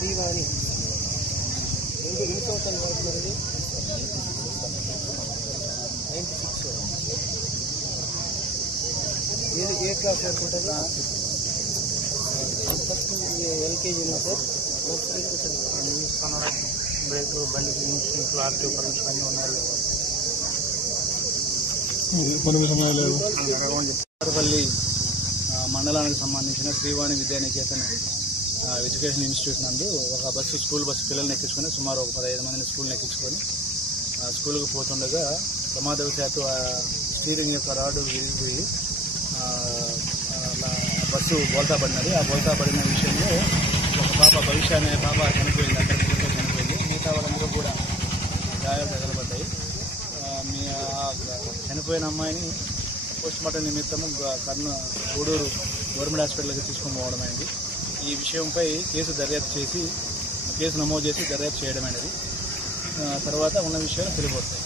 శ్రీవాణి ఎన్ని సంవత్సరాలు అవుతున్నది? 96. ఏ క్లాస్ అనుకుంటారా? First LKG sir. English Kannada break బండికి ఇంగ్లీష్ ఆర్టీ పరీక్ష అన్నీ ఉన్నాయి. పల్లి మండలానికి సంబంధించిన శ్రీవాణి విద్యానికేతన్ ఎడ్యుకేషన్ ఇన్స్టిట్యూట్ నందు ఒక బస్సు స్కూల్ బస్సు పిల్లల్ని ఎక్కించుకొని సుమారు ఒక 15 మందిని స్కూల్ని ఎక్కించుకొని స్కూల్కి పోతుండగా ప్రమాదవశాత్తు స్టీరింగ్ యొక్క రాడు విరిగిపోయి బస్సు బోల్తా పడినది. ఆ బోల్తా పడిన విషయంలో ఒక పాప భవిష్య అనే పాప చనిపోయింది. అక్కడికి చనిపోయింది. మిగతా వాళ్ళందరూ కూడా గాయాలు తగలబడ్డాయి. చనిపోయిన అమ్మాయిని పోస్ట్మార్టం నిమిత్తము గూడూరు గవర్నమెంట్ హాస్పిటల్కి తీసుకొని పోవడం అయింది. ఈ విషయంపై కేసు నమోదు చేసి దర్యాప్తు చేయడం అనేది తర్వాత ఉన్న విషయాలు తెలియబోతాయి.